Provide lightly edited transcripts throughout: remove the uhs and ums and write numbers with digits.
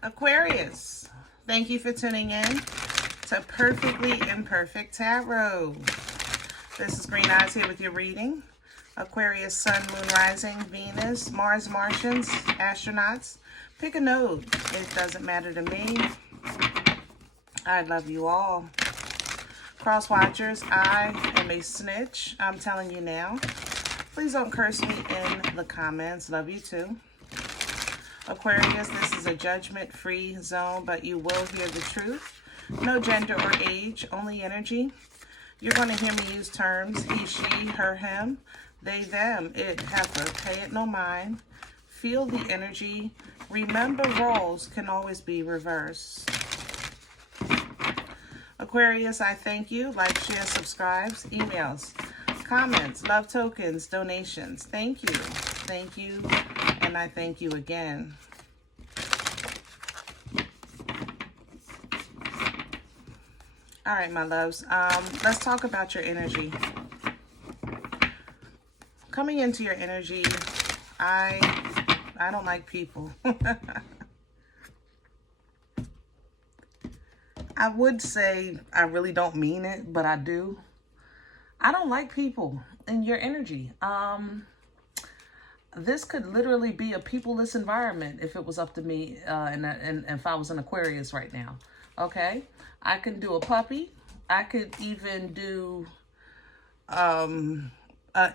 Aquarius, thank you for tuning in to Perfectly Imperfect Tarot. This is Green Eyes here with your reading. Aquarius, Sun, Moon, Rising, Venus, Mars, Martians, astronauts. Pick a node. It doesn't matter to me. I love you all. Cross watchers, I am a snitch. I'm telling you now. Please don't curse me in the comments. Love you too. Aquarius, this is a judgment-free zone, but you will hear the truth. No gender or age, only energy. You're going to hear me use terms he, she, her, him, they, them, it, heifer, pay it no mind. Feel the energy. Remember, roles can always be reversed. Aquarius, I thank you. Like, share, subscribes, emails, comments, love tokens, donations. Thank you. Thank you. And I thank you again. All right, my loves. Let's talk about your energy. Coming into your energy, I don't like people. I would say I really don't mean it, but I do. I don't like people in your energy. This could literally be a peopleless environment if it was up to me, and if I was an Aquarius right now. Okay, I can do a puppy. I could even do an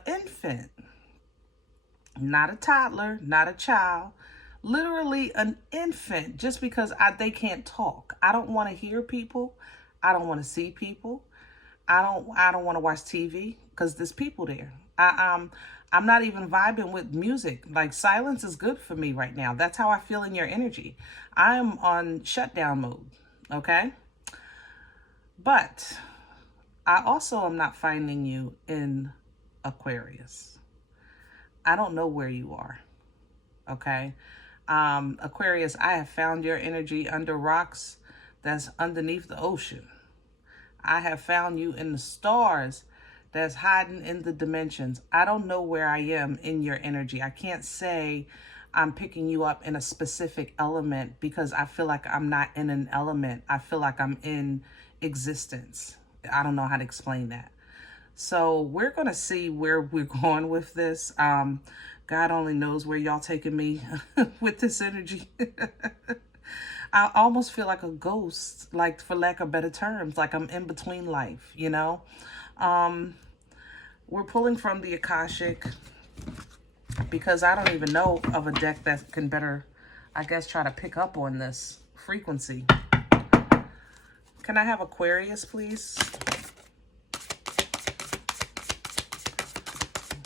infant, not a toddler, not a child. Literally an infant, just because they can't talk. I don't want to hear people. I don't want to see people. I don't want to watch TV because there's people there. I'm not even vibing with music. Like, silence is good for me right now. That's how I feel in your energy. I'm on shutdown mode, okay? But I also am not finding you in Aquarius. I don't know where you are, okay? Aquarius, I have found your energy under rocks that's underneath the ocean. I have found you in the stars that's hiding in the dimensions. I don't know where I am in your energy. I can't say I'm picking you up in a specific element because I feel like I'm not in an element. I feel like I'm in existence. I don't know how to explain that. So we're going to see where we're going with this. God only knows where y'all taking me with this energy. I almost feel like a ghost, like, for lack of better terms, like I'm in between life, you know? We're pulling from the Akashic because I don't even know of a deck that can better, I guess, try to pick up on this frequency. Can I have Aquarius, please?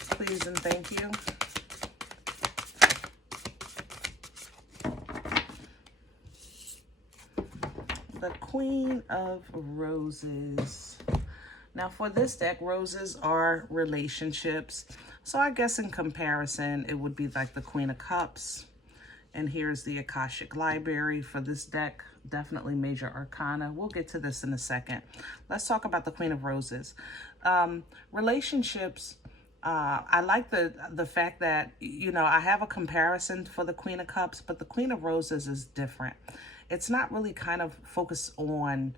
Please and thank you. The Queen of Roses. Now for this deck, roses are relationships. So I guess in comparison, it would be like the Queen of Cups. And here's the Akashic Library for this deck. Definitely major arcana. We'll get to this in a second. Let's talk about the Queen of Roses. Relationships. I like the fact that, you know, I have a comparison for the Queen of Cups, but the Queen of Roses is different. It's not really kind of focused on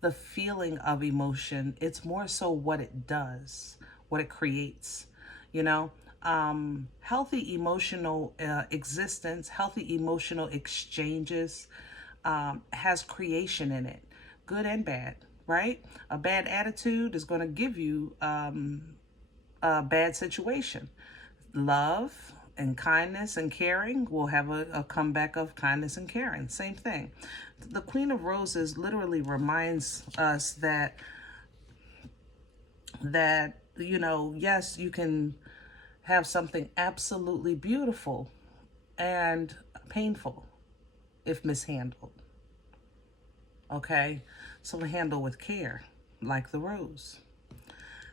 the feeling of emotion. It's more so what it does, what it creates, you know. Healthy emotional existence, healthy emotional exchanges has creation in it, good and bad, right? A bad attitude is going to give you a bad situation. Love and kindness and caring will have a comeback of kindness and caring. Same thing. The Queen of Roses literally reminds us that you know, yes, you can have something absolutely beautiful and painful if mishandled. Okay? So handle with care, like the rose.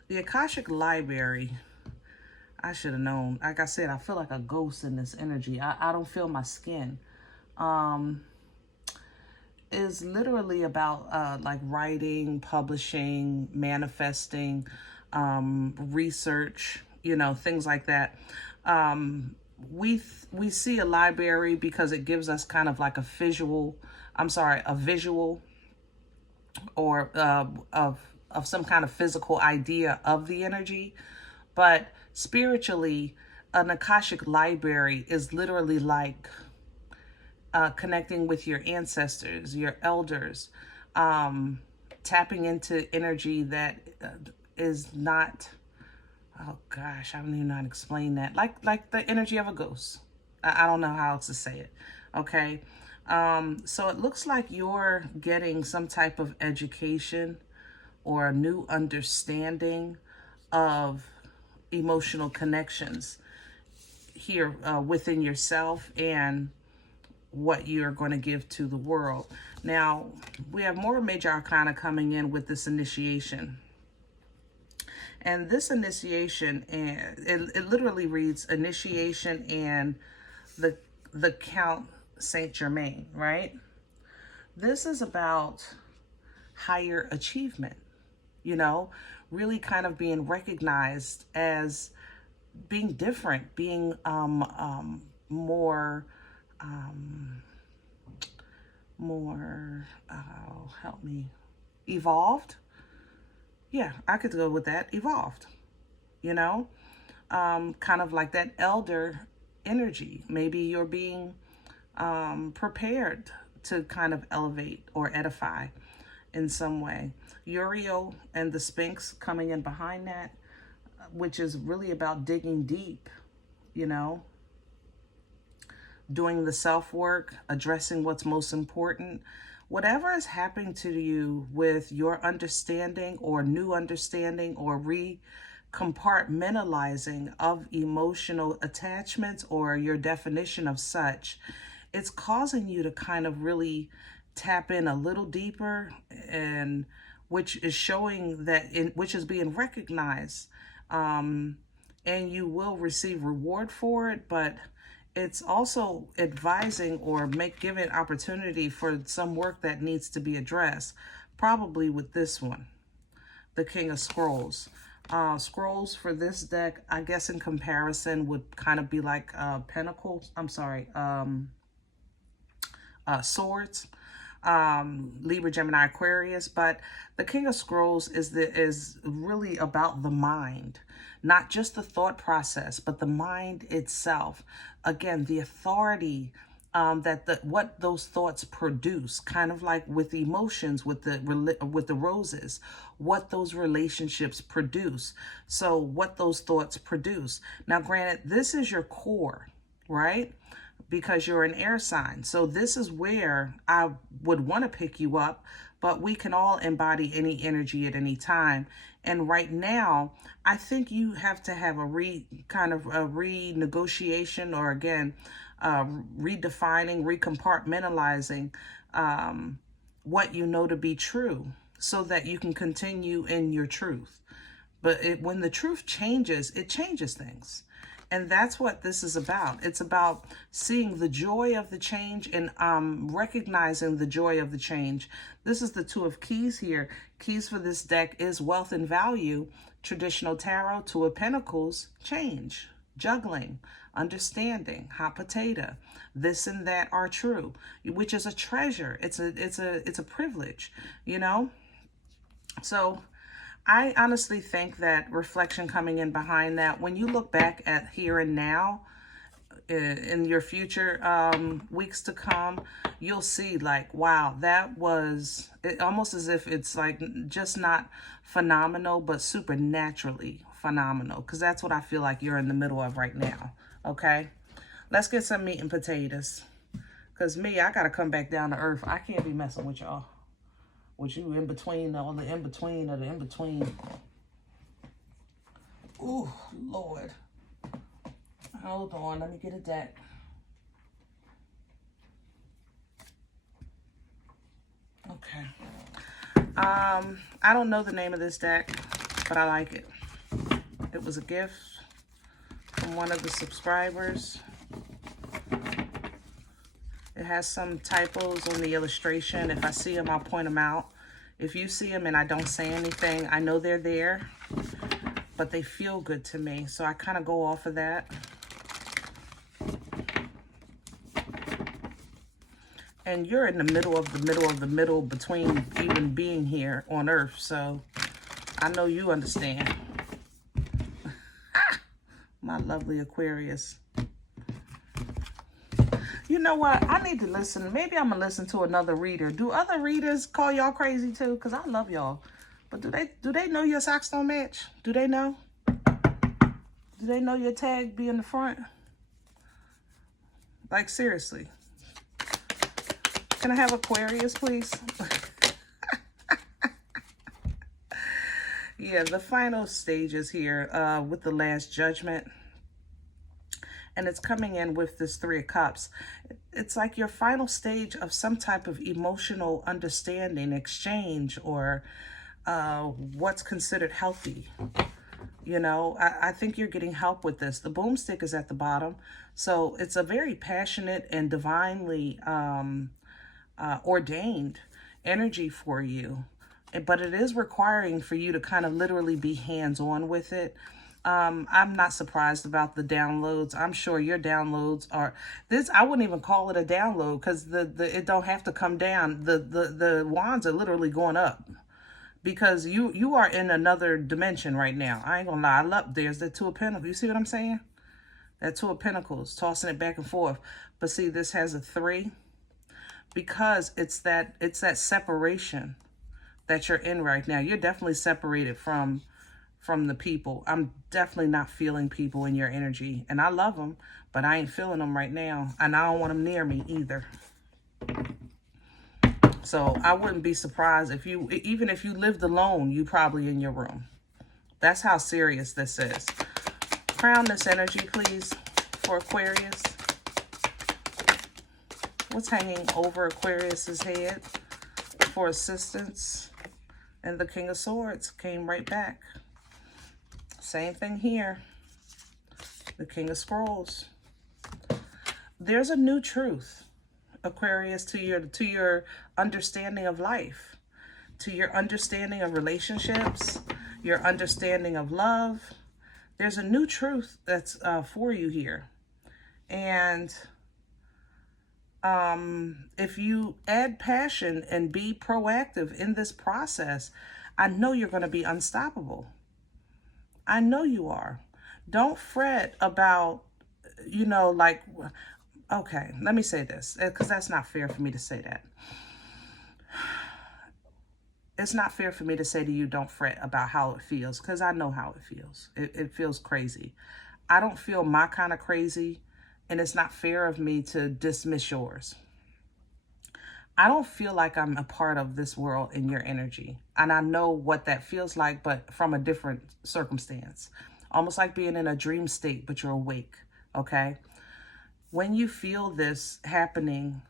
The Akashic Library, I should have known. Like I said, I feel like a ghost in this energy. I don't feel my skin. Is literally about like writing, publishing, manifesting, research, you know, things like that. we see a library because it gives us kind of like a visual, a visual or of some kind of physical idea of the energy. But spiritually, an Akashic library is literally like connecting with your ancestors, your elders, tapping into energy that is not, oh gosh, I don't even know how to explain that. Like the energy of a ghost. I don't know how else to say it. Okay. So it looks like you're getting some type of education or a new understanding of emotional connections here within yourself and what you're going to give to the world. Now, we have more major arcana coming in with this initiation. And this initiation, it literally reads initiation and the Count Saint Germain, right? This is about higher achievement, you know, really kind of being recognized as being different, being more, help me, evolved. Yeah, I could go with that, evolved, you know, kind of like that elder energy. Maybe you're being prepared to kind of elevate or edify in some way. Uriel and the Sphinx coming in behind that, which is really about digging deep, you know, doing the self-work, addressing what's most important. Whatever is happening to you with your understanding or new understanding or compartmentalizing of emotional attachments or your definition of such, it's causing you to kind of really tap in a little deeper, and which is showing that which is being recognized, and you will receive reward for it, but it's also advising or giving opportunity for some work that needs to be addressed, probably with this one, the King of Scrolls. Scrolls for this deck, I guess in comparison, would kind of be like pentacles. Swords. Libra, Gemini, Aquarius. But the King of Scrolls is really about the mind, not just the thought process, but the mind itself. Again, the authority what those thoughts produce, kind of like with emotions, with the roses, what those relationships produce. So what those thoughts produce. Now, granted, this is your core, right? Because you're an air sign. So this is where I would want to pick you up, but we can all embody any energy at any time. And right now, I think you have to have a renegotiation, or again, redefining, recompartmentalizing what you know to be true, so that you can continue in your truth. But when the truth changes, it changes things. And that's what this is about. It's about seeing the joy of the change and recognizing the joy of the change. This is the Two of Keys here. Keys for this deck is wealth and value, traditional tarot, Two of Pentacles, change, juggling, understanding, hot potato, this and that are true, which is a treasure. It's a privilege, you know? So I honestly think that reflection coming in behind that, when you look back at here and now, in your future weeks to come, you'll see like, wow, that was almost as if it's like just not phenomenal, but supernaturally phenomenal, because that's what I feel like you're in the middle of right now. Okay, let's get some meat and potatoes, because I gotta come back down to earth. I can't be messing with y'all. With you in between, on the in between of the in between. Ooh, Lord. Hold on, let me get a deck. Okay. I don't know the name of this deck, but I like it. It was a gift from one of the subscribers. It has some typos on the illustration. If I see them, I'll point them out. If you see them and I don't say anything, I know they're there, but they feel good to me. So I kind of go off of that. And you're in the middle of the middle of the middle between even being here on Earth. So I know you understand. My lovely Aquarius. You know what? I need to listen. Maybe I'm going to listen to another reader. Do other readers call y'all crazy too? Because I love y'all. But do they know your socks don't match? Do they know? Do they know your tag be in the front? Like, seriously. Can I have Aquarius, please? Yeah, the final stages here with the Last Judgment. And it's coming in with this Three of Cups. It's like your final stage of some type of emotional understanding, exchange, or what's considered healthy. You know, I think you're getting help with this. The boomstick is at the bottom. So it's a very passionate and divinely ordained energy for you. But it is requiring for you to kind of literally be hands-on with it. I'm not surprised about the downloads. I'm sure your downloads are this. I wouldn't even call it a download because it don't have to come down. The wands are literally going up because you are in another dimension right now. I ain't gonna lie. I love, there's the Two of Pentacles. You see what I'm saying? That Two of Pentacles, tossing it back and forth. But see, this has a 3 because it's that separation that you're in right now. You're definitely separated from the people. I'm definitely not feeling people in your energy. And I love them, but I ain't feeling them right now. And I don't want them near me either. So I wouldn't be surprised if you, even if you lived alone, you probably in your room. That's how serious this is. Crown this energy, please, for Aquarius. What's hanging over Aquarius's head for assistance? And the King of Swords came right back. Same thing here. The King of Scrolls. There's a new truth, Aquarius, to your understanding of life, to your understanding of relationships, your understanding of love. There's a new truth that's for you here. And if you add passion and be proactive in this process, I know you're going to be unstoppable. I know you are. Don't fret about, you know, like, okay, let me say this, because that's not fair for me to say that. It's not fair for me to say to you, don't fret about how it feels, because I know how it feels. It feels crazy. I don't feel my kind of crazy, and it's not fair of me to dismiss yours. I don't feel like I'm a part of this world in your energy. And I know what that feels like, but from a different circumstance. Almost like being in a dream state, but you're awake, okay? When you feel this happening,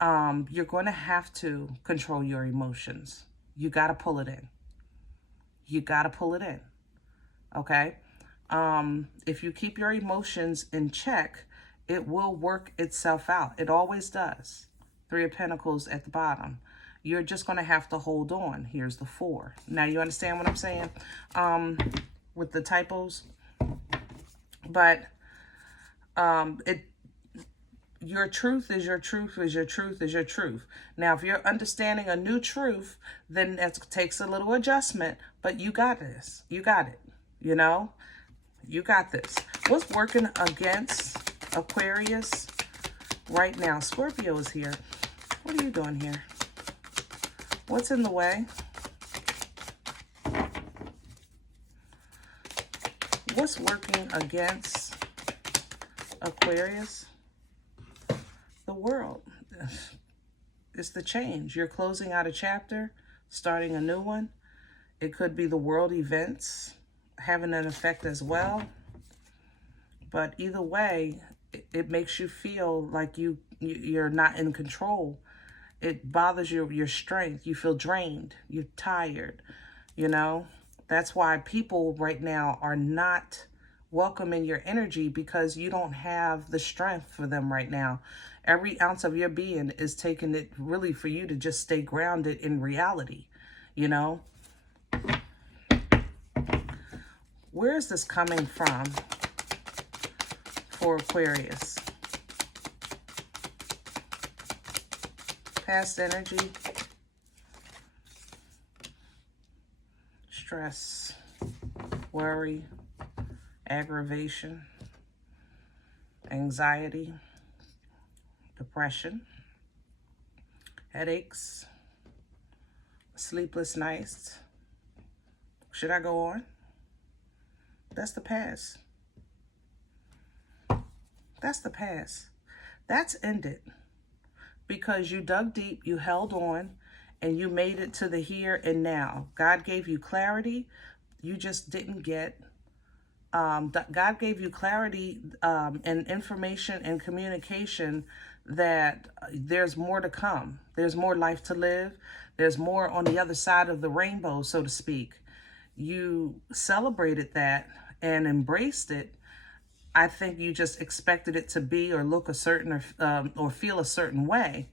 you're going to have to control your emotions. You got to pull it in. You got to pull it in, okay? If you keep your emotions in check, it will work itself out. It always does. 3 of Pentacles at the bottom. You're just going to have to hold on. Here's the 4. Now, you understand what I'm saying with the typos? But your truth is your truth is your truth is your truth. Now, if you're understanding a new truth, then that takes a little adjustment. But you got this. You got it. You know? You got this. What's working against Aquarius right now? Scorpio is here. What are you doing here? What's in the way? What's working against Aquarius? The world. It's the change. You're closing out a chapter, starting a new one. It could be the world events having an effect as well. But either way, it makes you feel like you're not in control. It bothers your strength. You feel drained. You're tired, you know? That's why people right now are not welcome in your energy, because you don't have the strength for them right now. Every ounce of your being is taking it really for you to just stay grounded in reality, you know? Where is this coming from for Aquarius? Past energy. Stress. Worry. Aggravation. Anxiety. Depression. Headaches. Sleepless nights. Should I go on? That's the past. That's the past. That's ended. Because you dug deep, you held on, and you made it to the here and now. God gave you clarity. You just didn't get. God gave you clarity and information and communication that there's more to come. There's more life to live. There's more on the other side of the rainbow, so to speak. You celebrated that and embraced it. I think you just expected it to be or look a certain or feel a certain way.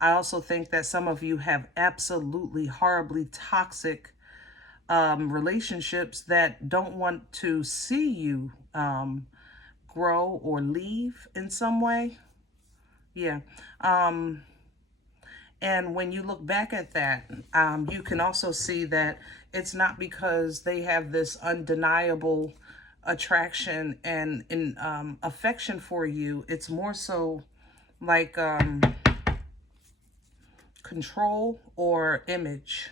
I also think that some of you have absolutely horribly toxic relationships that don't want to see you grow or leave in some way. Yeah. And when you look back at that, you can also see that it's not because they have this undeniable attraction and affection for you. It's more so like control or image.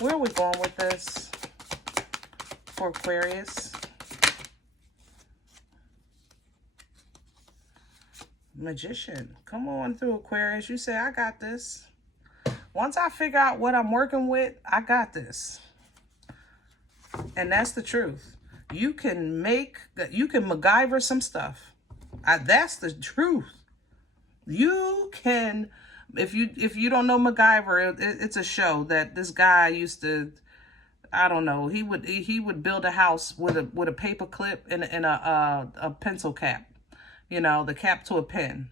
Where are we going with this for Aquarius? Magician. Come on through, Aquarius. You say, I got this. Once I figure out what I'm working with, I got this. And that's the truth. You can MacGyver some stuff. That's the truth. You can, if you don't know MacGyver, it's a show that this guy used to, I don't know, he would build a house with a paper clip and a pencil cap, you know, the cap to a pen.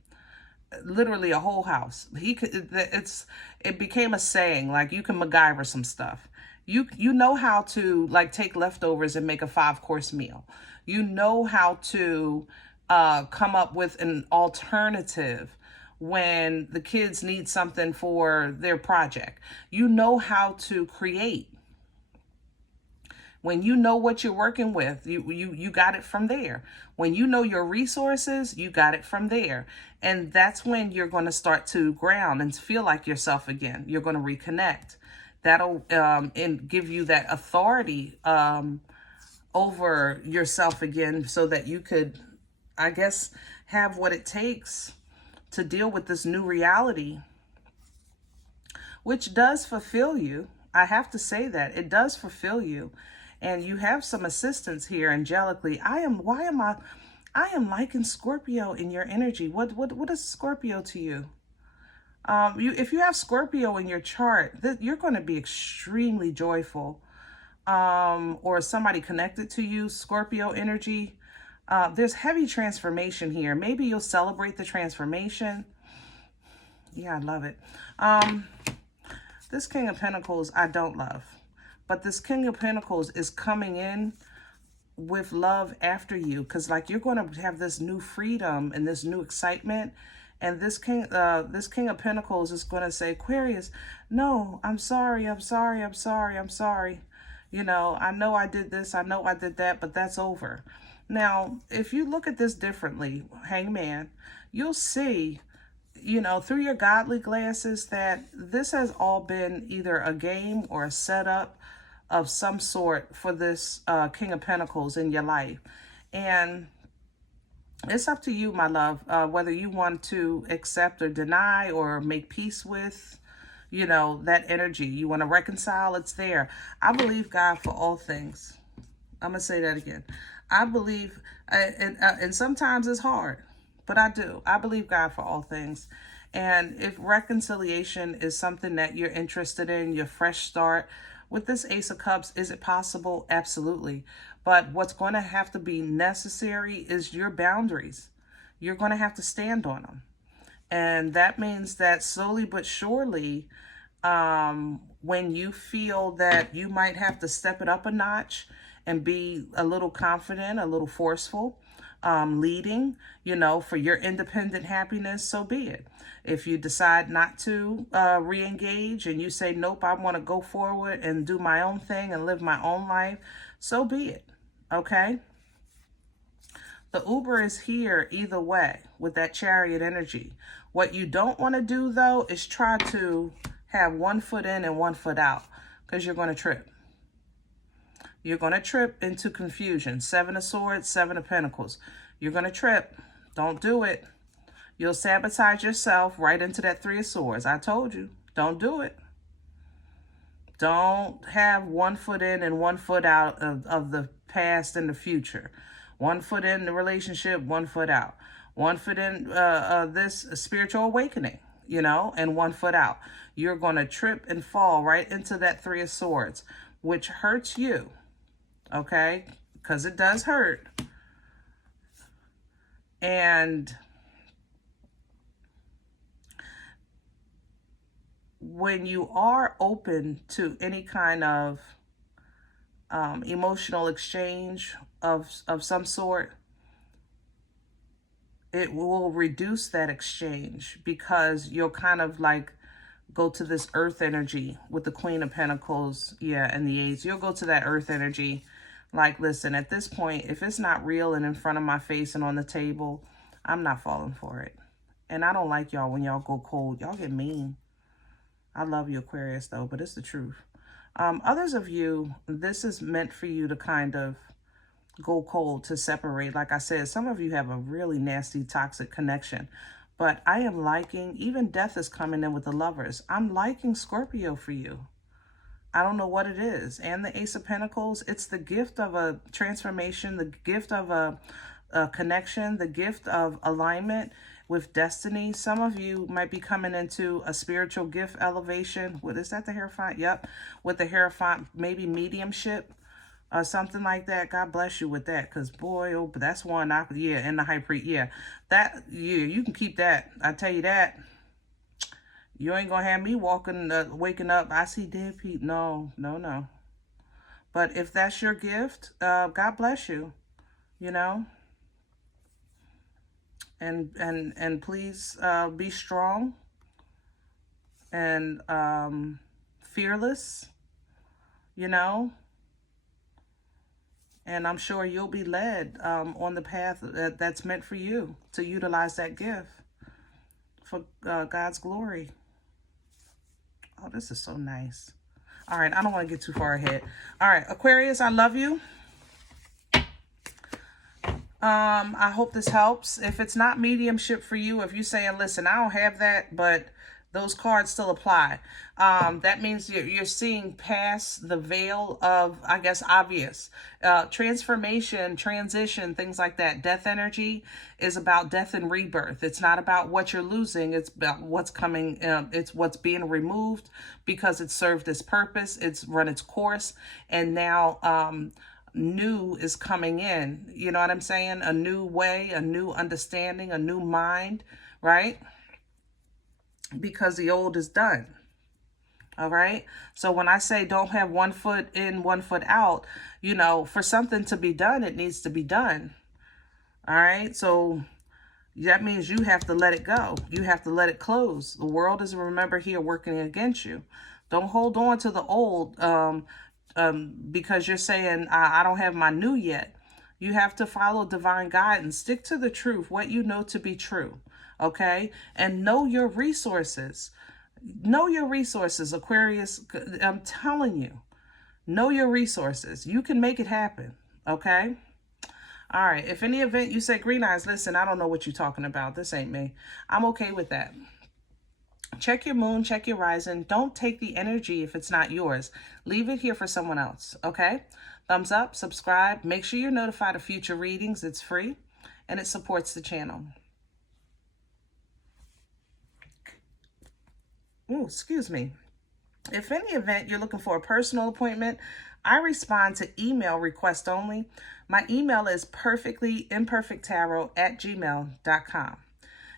Literally a whole house. It became a saying, like, you can MacGyver some stuff. You know how to, like, take leftovers and make a 5-course meal. You know how to come up with an alternative when the kids need something for their project. You know how to create. When you know what you're working with, you got it from there. When you know your resources, you got it from there. And that's when you're going to start to ground and feel like yourself again. You're going to reconnect. That'll and give you that authority over yourself again, so that you could, I guess, have what it takes to deal with this new reality, which does fulfill you. I have to say that it does fulfill you. And you have some assistance here angelically. I am liking Scorpio in your energy. What is Scorpio to you? If you have Scorpio in your chart, you're going to be extremely joyful. Or somebody connected to you, Scorpio energy. There's heavy transformation here. Maybe you'll celebrate the transformation. Yeah, I love it. This King of Pentacles, I don't love. But this King of Pentacles is coming in with love after you. Because, like, you're going to have this new freedom and this new excitement. And this King of Pentacles is going to say, Aquarius, no, I'm sorry. You know, I know I did this. I know I did that. But that's over. Now, if you look at this differently, Hangman, you'll see, you know, through your godly glasses, that this has all been either a game or a setup of some sort for this King of Pentacles in your life. And it's up to you, my love, whether you want to accept or deny or make peace with, you know, that energy. You want to reconcile, it's there. I believe God for all things. I'm going to say that again. I believe, and sometimes it's hard, but I do. I believe God for all things. And if reconciliation is something that you're interested in, your fresh start, with this Ace of Cups, is it possible? Absolutely. But what's going to have to be necessary is your boundaries. You're going to have to stand on them. And that means that slowly but surely, when you feel that you might have to step it up a notch and be a little confident, a little forceful, leading, for your independent happiness, so be it. If you decide not to re-engage and you say, nope, I want to go forward and do my own thing and live my own life, so be it, okay? The Uber is here either way with that Chariot energy. What you don't want to do, though, is try to have one foot in and one foot out, because you're going to trip. You're going to trip into confusion. 7 of Swords, 7 of Pentacles. You're going to trip. Don't do it. You'll sabotage yourself right into that 3 of Swords. I told you, don't do it. Don't have one foot in and one foot out of the past and the future. One foot in the relationship, one foot out. One foot in this spiritual awakening, and one foot out. You're going to trip and fall right into that 3 of Swords, which hurts you, okay? Because it does hurt. And when you are open to any kind of emotional exchange of some sort, it will reduce that exchange, because you'll kind of like go to this earth energy with the Queen of Pentacles, and the Eights. You'll go to that earth energy like, listen, at this point, if it's not real and in front of my face and on the table, I'm not falling for it. And I don't like y'all when y'all go cold. Y'all get mean. I love you, Aquarius, though, but it's the truth. Others of you, this is meant for you to kind of go cold, to separate. Like I said, some of you have a really nasty, toxic connection. But I am liking, even death is coming in with the Lovers. I'm liking Scorpio for you. I don't know what it is. And the Ace of Pentacles, it's the gift of a transformation, the gift of a connection, the gift of alignment with destiny. Some of you might be coming into a spiritual gift elevation. What is that, the Hierophant? Yep. With the Hierophant, maybe mediumship or something like that. God bless you with that, because boy, oh, that's one. And the High Priest, that, you can keep that. I tell you that. You ain't gonna have me waking up, I see dead people. No. But if that's your gift, God bless you, and please be strong and fearless, and I'm sure you'll be led on the path that's meant for you to utilize that gift for God's glory. Oh, this is so nice. All right, I don't want to get too far ahead. All right, Aquarius, I love you. I hope this helps. If it's not mediumship for you, if you're saying, listen, I don't have that, but those cards still apply. That means you're seeing past the veil of, I guess, obvious. Transformation, transition, things like that. Death energy is about death and rebirth. It's not about what you're losing. It's about what's coming. It's what's being removed because it served its purpose. It's run its course. And now new is coming in. You know what I'm saying? A new way, a new understanding, a new mind, right? Because the old is done. All right. So when I say don't have one foot in, one foot out, for something to be done, it needs to be done. All right. So that means you have to let it go. You have to let it close. The world is, remember, here working against you. Don't hold on to the old because you're saying, I don't have my new yet. You have to follow divine guidance. Stick to the truth, what you know to be true. Okay? And know your resources. Know your resources, Aquarius. I'm telling you. Know your resources. You can make it happen. Okay? All right. If any event you say, Green Eyes, listen, I don't know what you're talking about. This ain't me. I'm okay with that. Check your moon. Check your rising. Don't take the energy if it's not yours. Leave it here for someone else. Okay? Thumbs up. Subscribe. Make sure you're notified of future readings. It's free. And it supports the channel. Oh, excuse me. If any event you're looking for a personal appointment, I respond to email request only. My email is perfectlyimperfecttarot@gmail.com.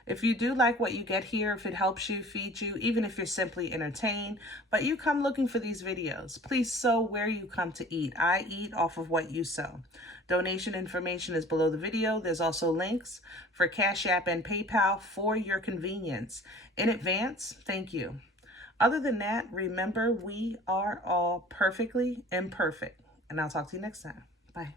If you do like what you get here, if it helps you, feeds you, even if you're simply entertained, but you come looking for these videos, please sow where you come to eat. I eat off of what you sow. Donation information is below the video. There's also links for Cash App and PayPal for your convenience. In advance, thank you. Other than that, remember, we are all perfectly imperfect. And I'll talk to you next time. Bye.